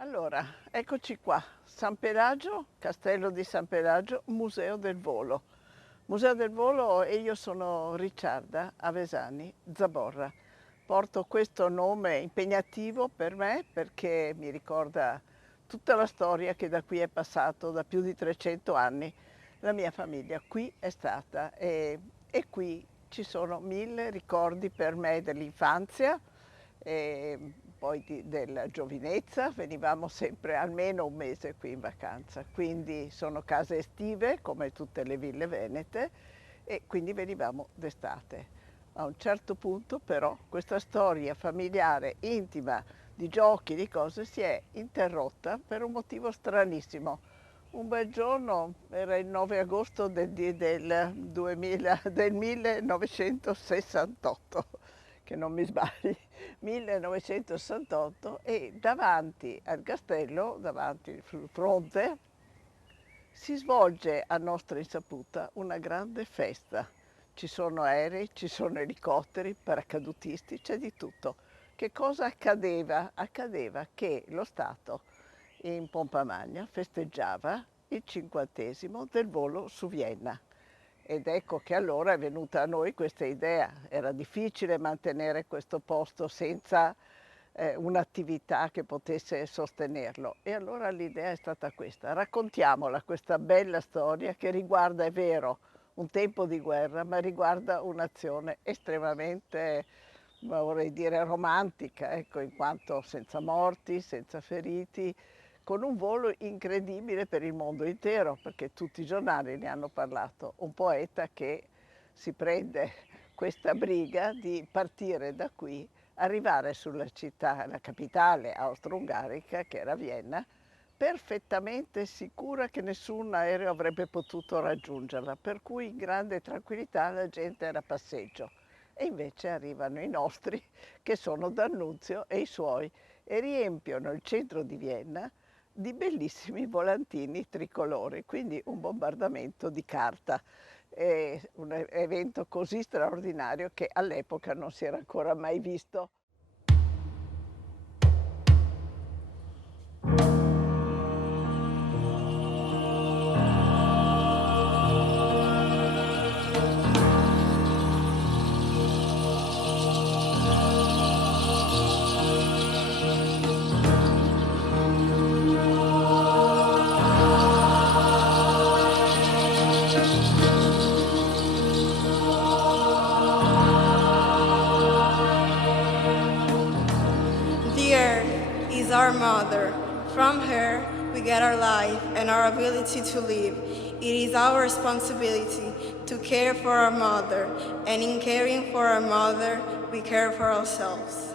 Allora, eccoci qua, San Pelagio, Castello di San Pelagio, Museo del Volo. Museo del Volo e io sono Ricciarda Avesani Zaborra. Porto questo nome impegnativo per me perché mi ricorda tutta la storia che da qui è passato da più di 300 anni. La mia famiglia qui è stata e qui ci sono mille ricordi per me dell'infanzia e poi della giovinezza. Venivamo sempre almeno un mese qui in vacanza, quindi sono case estive come tutte le ville venete e quindi venivamo d'estate. A un certo punto però questa storia familiare, intima, di giochi, di cose si è interrotta per un motivo stranissimo. Un bel giorno, era il 9 agosto del 1968, che non mi sbagli, 1968, e davanti al castello, davanti sul fronte, si svolge a nostra insaputa una grande festa. Ci sono aerei, ci sono elicotteri, paracadutisti, c'è di tutto. Che cosa accadeva? Accadeva che lo Stato in pompa magna festeggiava il 50° del volo su Vienna. Ed ecco che allora è venuta a noi questa idea. Era difficile mantenere questo posto senza un'attività che potesse sostenerlo. E allora l'idea è stata questa: raccontiamola questa bella storia che riguarda, è vero, un tempo di guerra, ma riguarda un'azione estremamente, ma vorrei dire, romantica, ecco, in quanto senza morti, senza feriti, con un volo incredibile per il mondo intero, perché tutti i giornali ne hanno parlato. Un poeta che si prende questa briga di partire da qui, arrivare sulla città, la capitale austro-ungarica, che era Vienna, perfettamente sicura che nessun aereo avrebbe potuto raggiungerla, per cui in grande tranquillità la gente era a passeggio. E invece arrivano i nostri, che sono D'Annunzio e i suoi, e riempiono il centro di Vienna di bellissimi volantini tricolori, quindi un bombardamento di carta. È un evento così straordinario che all'epoca non si era ancora mai visto. The earth is our mother. From her, we get our life and our ability to live. It is our responsibility to care for our mother, and in caring for our mother, we care for ourselves.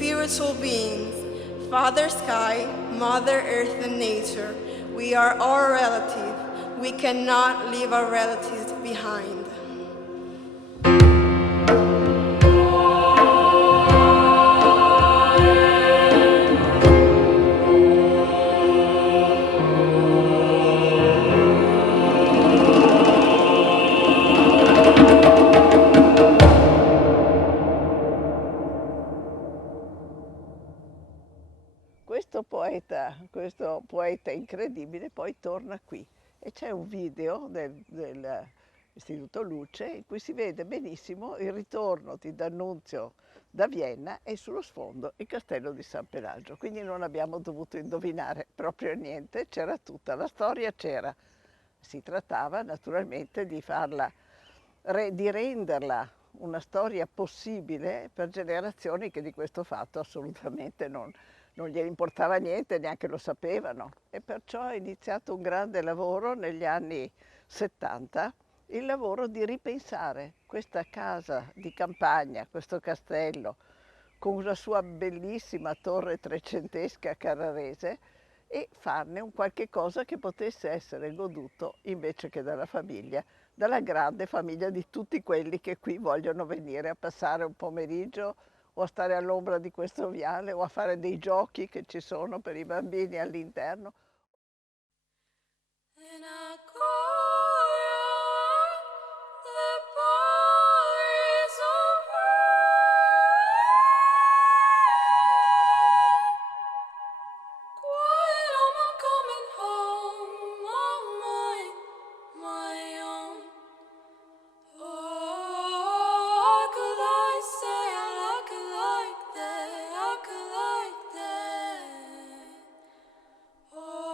spiritual beings, Father Sky, Mother Earth and nature. We are all relative. We cannot leave our relatives behind. Questo poeta incredibile poi torna qui e c'è un video dell'Istituto Luce in cui si vede benissimo il ritorno di D'Annunzio da Vienna e sullo sfondo il castello di San Pelagio. Quindi non abbiamo dovuto indovinare proprio niente, c'era tutta, la storia c'era. Si trattava naturalmente di di renderla una storia possibile per generazioni che di questo fatto assolutamente non gliene importava niente, neanche lo sapevano. E perciò è iniziato un grande lavoro negli anni 70, il lavoro di ripensare questa casa di campagna, questo castello, con una sua bellissima torre trecentesca carrarese, e farne un qualche cosa che potesse essere goduto invece che dalla famiglia, dalla grande famiglia di tutti quelli che qui vogliono venire a passare un pomeriggio o a stare all'ombra di questo viale o a fare dei giochi che ci sono per i bambini all'interno. Oh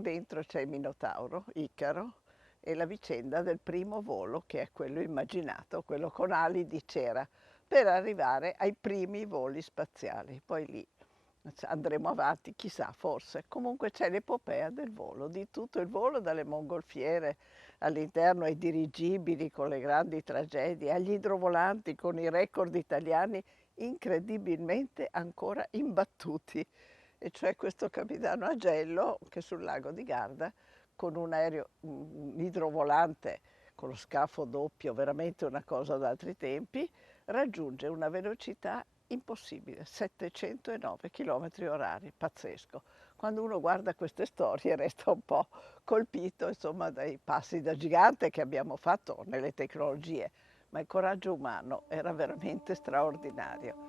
dentro c'è il Minotauro, Icaro, e la vicenda del primo volo, che è quello immaginato, quello con ali di cera, per arrivare ai primi voli spaziali. Poi lì andremo avanti, chissà, forse. Comunque c'è l'epopea del volo, di tutto il volo, dalle mongolfiere all'interno ai dirigibili con le grandi tragedie, agli idrovolanti con i record italiani incredibilmente ancora imbattuti. E cioè questo capitano Agello che sul lago di Garda con un aereo, un idrovolante con lo scafo doppio, veramente una cosa d'altri tempi, raggiunge una velocità impossibile, 709 km orari, pazzesco. Quando uno guarda queste storie resta un po' colpito, insomma, dai passi da gigante che abbiamo fatto nelle tecnologie, ma il coraggio umano era veramente straordinario.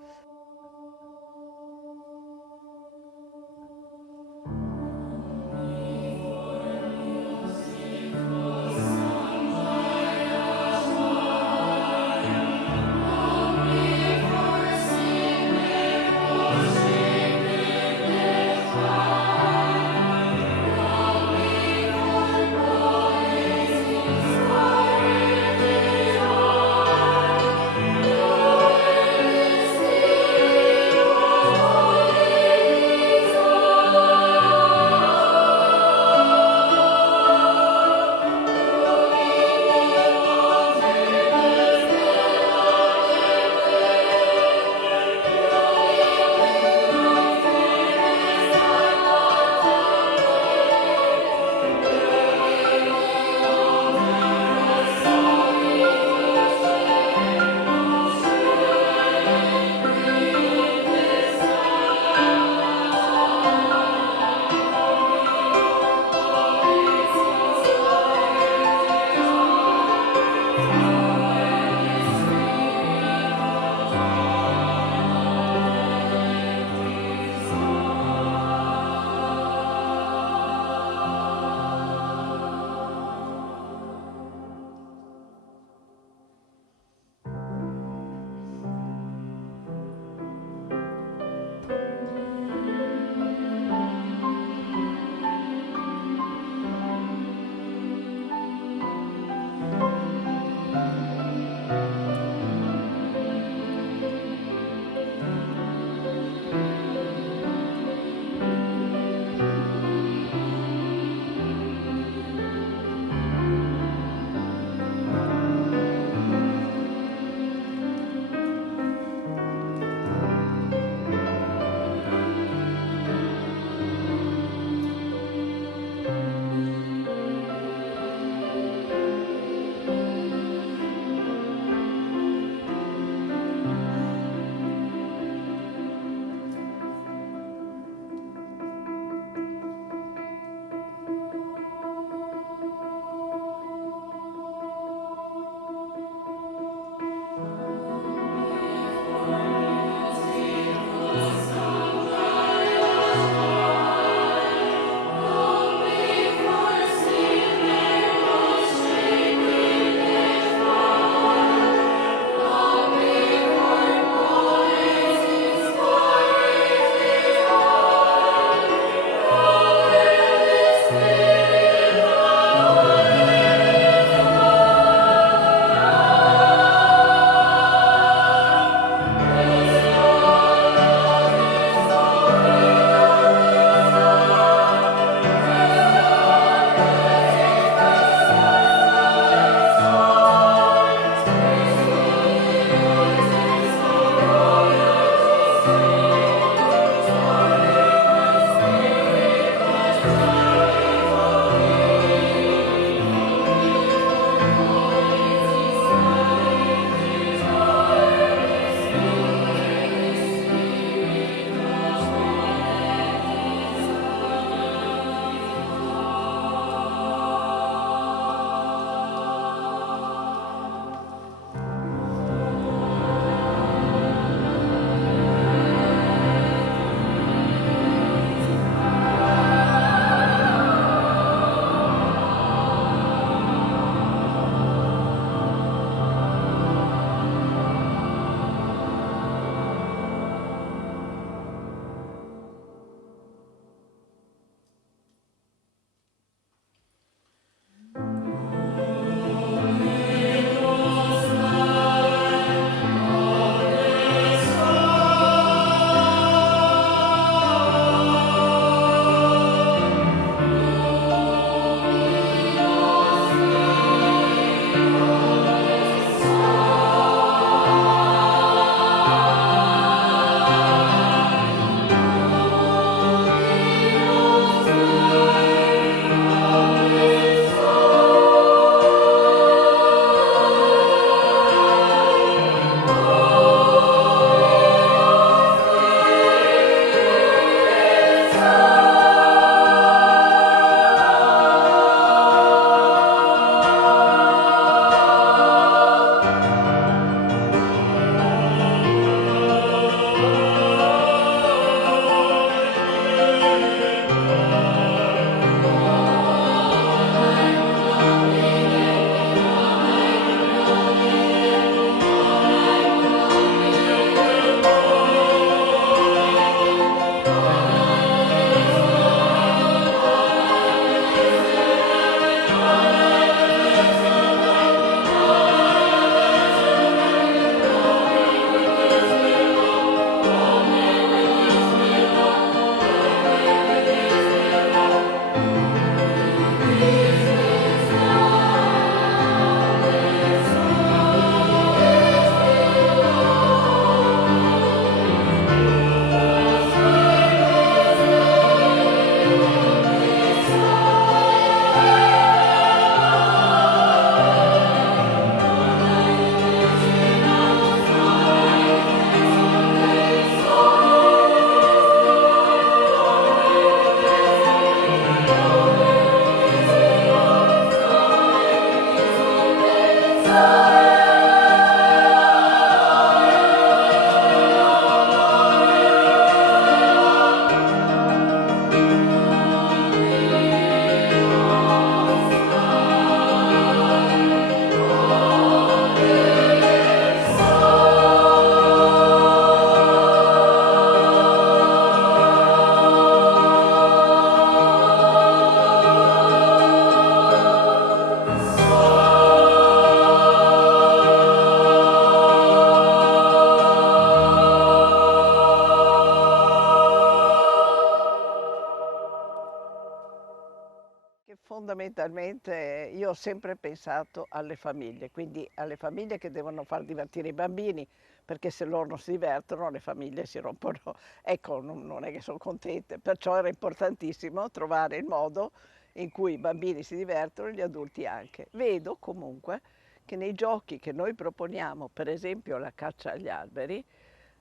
io ho sempre pensato alle famiglie, quindi alle famiglie che devono far divertire i bambini, perché se loro non si divertono le famiglie si rompono. Ecco, non è che sono contente, perciò era importantissimo trovare il modo in cui i bambini si divertono e gli adulti anche. Vedo comunque che nei giochi che noi proponiamo, per esempio la caccia agli alberi,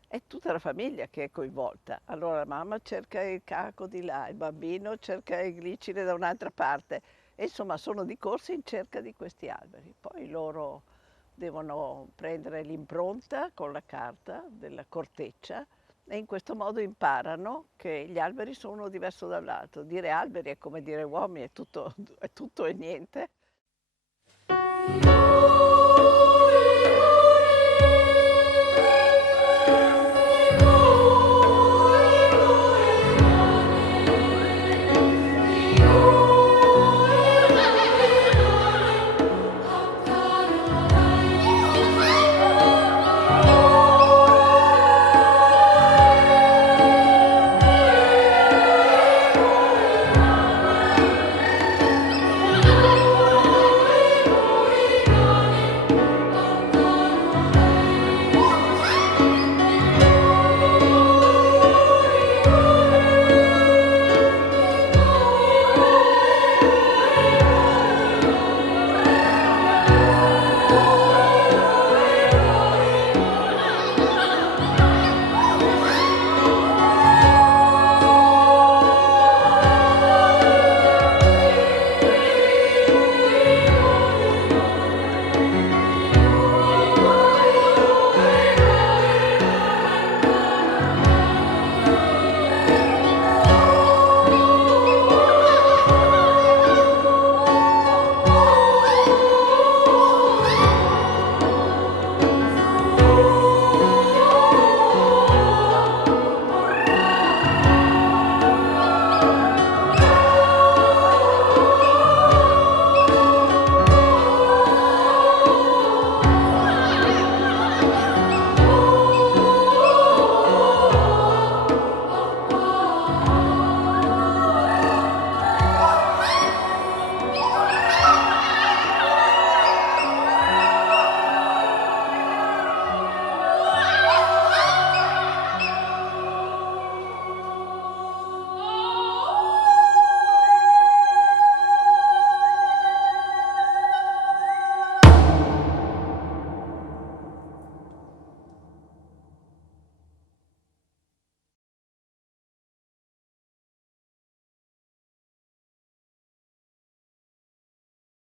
è tutta la famiglia che è coinvolta. Allora la mamma cerca il caco di là, il bambino cerca il glicine da un'altra parte. E insomma sono di corsa in cerca di questi alberi. Poi loro devono prendere l'impronta con la carta della corteccia e in questo modo imparano che gli alberi sono uno diverso dall'altro. Dire alberi è come dire uomini, è tutto e niente.